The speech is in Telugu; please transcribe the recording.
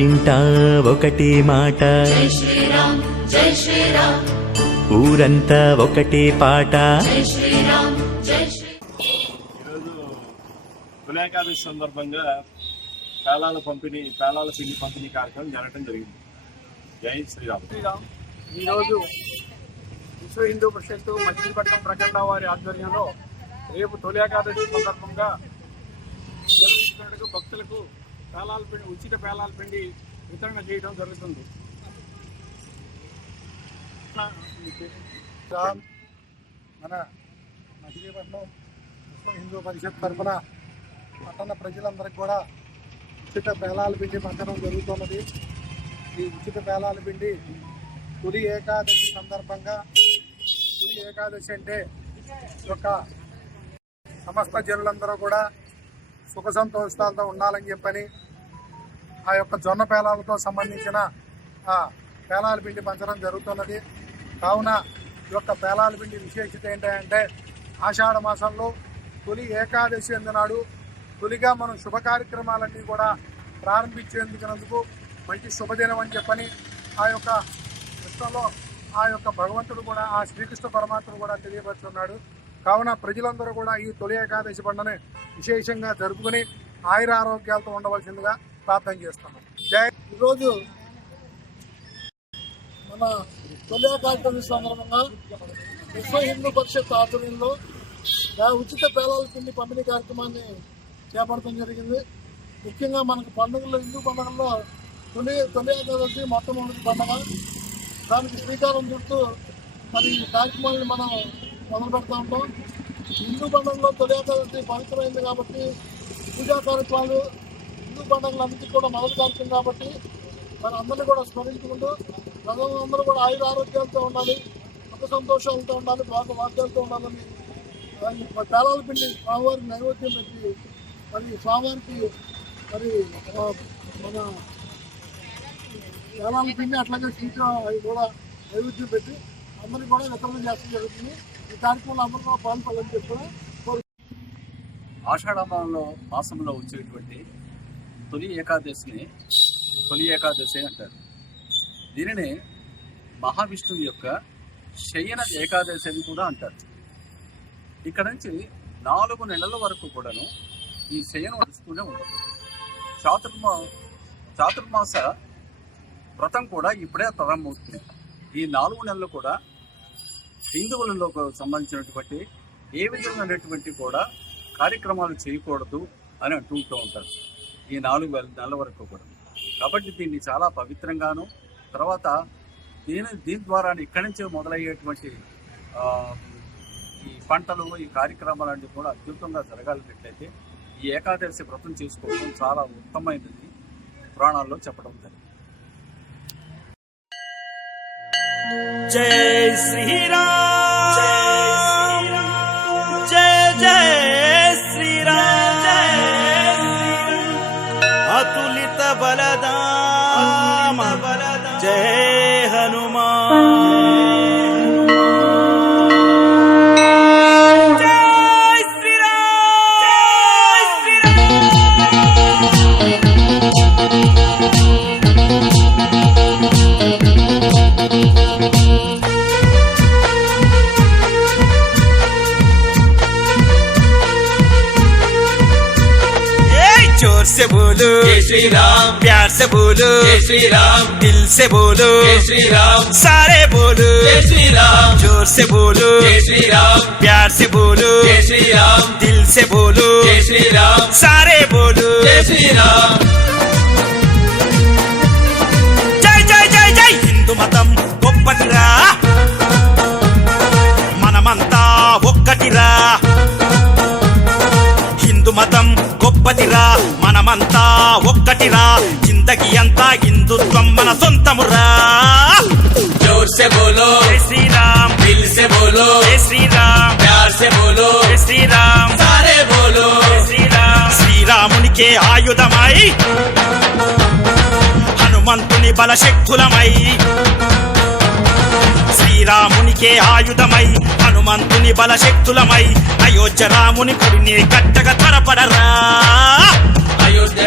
ఇంటింటా ఒకటే మాట. జై శ్రీరామ్ జై శ్రీరామ్. ఊరంతా ఒకటే పాట. జై శ్రీరామ్ జై శ్రీ ఈరోజు వినాయకాదశి సందర్భంగా పేలాల పంపిణీ పేలాల పిండి పంపిణీ కార్యక్రమం జరగడం జరిగింది. జై శ్రీరామ్. శ్రీరామ్ ఈరోజు విశ్వ హిందూ పరిషత్తు మచిలీపట్నం ప్రఖండ వారి ఆధ్వర్యంలో రేపు తొలి ఏకాదశి సందర్భంగా భక్తులకు పేలాల పిండి ఉచిత పేలాల పిండి వితరణ చేయడం జరుగుతుంది. మన మచిలీపట్నం విశ్వ హిందూ పరిషత్ తరఫున పట్టణ ప్రజలందరికీ కూడా ఉచిత పేలాల పిండి పంచడం జరుగుతున్నది. ఈ ఉచిత పేలాల పిండి తొలి ఏకాదశి సందర్భంగా తొలి ఏకాదశి అంటే ఒక సమస్త జనులందరూ కూడా సుఖ సంతోషాలతో ఉండాలని చెప్పని ఆ యొక్క జొన్న పేలాలతో సంబంధించిన పేలాల పిండి పంచడం జరుగుతున్నది. కావున ఈ యొక్క పేలాల పిండి విశేషత ఏంటంటే ఆషాఢ మాసంలో తొలి ఏకాదశి అందినాడు తొలిగా మనం శుభ కార్యక్రమాలన్నీ కూడా ప్రారంభించేందుకు మంచి శుభదినం అని చెప్పని ఆ యొక్క కృష్ణలో ఆ యొక్క భగవంతుడు కూడా ఆ శ్రీకృష్ణ పరమాత్ముడు కూడా తెలియపరుచున్నాడు. కావున ప్రజలందరూ కూడా ఈ తొలి ఏకాదశి పండుగని విశేషంగా జరుపుకుని ఆయుర ఆరోగ్యాలతో ఉండవలసిందిగా ప్రార్థన చేస్తున్నాం. జై ఈరోజు మన తొలి ఏకాదశి సందర్భంగా విశ్వ హిందూ పరిషత్ ఆధ్వర్యంలో ఉచిత పేలాల పిండి పంపిణీ కార్యక్రమాన్ని చేపడటం జరిగింది. ముఖ్యంగా మనకు పండుగల్లో హిందూ పండుగల్లో తొలి తొలి ఏకాదశి మొట్టమొదటి పండుగ. దానికి శ్రీకారం చుట్టూ మరి ఈ కార్యక్రమాన్ని మనం మొదలు పెడతా ఉంటాం హిందూ పండుగలో తొలి ఏకాదశి పవిత్రమైంది కాబట్టి పూజా కార్యక్రమాలు హిందూ పండుగలన్నింటికి కూడా మొదలు కార్యక్రమం కాబట్టి మరి అందరినీ కూడా స్మరించుకుంటూ ప్రజలందరూ కూడా ఆయుర ఆరోగ్యాలతో ఉండాలి సుఖ సంతోషాలతో ఉండాలి బాగా వాద్యాలతో ఉండాలని మరి పిండి స్వామివారికి నైవేద్యం పెట్టి మరి స్వామివారికి మరి మన పేలాల పిండి అట్లాగే స్వీట్ అవి కూడా నైవేద్యం పెట్టి అందరికీ కూడా వితరణ చేస్తూ జరుగుతుంది. ఈ కార్యక్రమంలో అందరూ కూడా పాల్గొనాలని చెప్పి మాసంలో మాసంలో వచ్చేటువంటి తొలి ఏకాదశిని తొలి ఏకాదశి అంటారు. దీనిని మహావిష్ణువు యొక్క శయన ఏకాదశి అని కూడా అంటారు. ఇక్కడ నుంచి నాలుగు నెలల వరకు కూడాను ఈ శయనం నడుస్తూనే ఉంటుంది. చాతుర్మా చాతుర్మాస వ్రతం కూడా ఇప్పుడే ప్రారంభమవుతుంది. ఈ నాలుగు నెలలు కూడా హిందువులలోకి సంబంధించినటువంటి ఏ విధమైనటువంటి కూడా కార్యక్రమాలు చేయకూడదు అని అంటుంటూ ఉంటారు. ఈ నాలుగు వేల నెలల వరకు కూడా. కాబట్టి దీన్ని చాలా పవిత్రంగాను తర్వాత దీని దీని ద్వారా ఇక్కడి నుంచే మొదలయ్యేటువంటి ఈ పంటలు ఈ కార్యక్రమాలన్నీ కూడా అద్భుతంగా జరగాలన్నట్లయితే ఈ ఏకాదశి వ్రతం చేసుకోవడం చాలా ఉత్తమమైనది పురాణాల్లో చెప్పడం జరిగింది. जय श्री राम से बोलो जय श्री राम प्यार से बोलो जय श्री राम दिल से बोलो जय श्री राम सारे बोलो जय श्री राम जोर से बोलो जय श्री राम प्यार से बोलो जय श्री राम दिल से बोलो जय श्री राम सारे హిందుత్వం మన సొంతమురా. బోలో. శ్రీరామ్. బోలో శ్రీరామ్. బోలో. శ్రీరామ్. బోలో. శ్రీరామ్. శ్రీరామునికే ఆయుధమై హనుమంతుని బలశక్తులమై. శ్రీరామునికే ఆయుధమై హనుమంతుని బలశక్తులమై. అయోధ్య రాముని కుడిని కట్టగా తరపడరా. అయోధ్య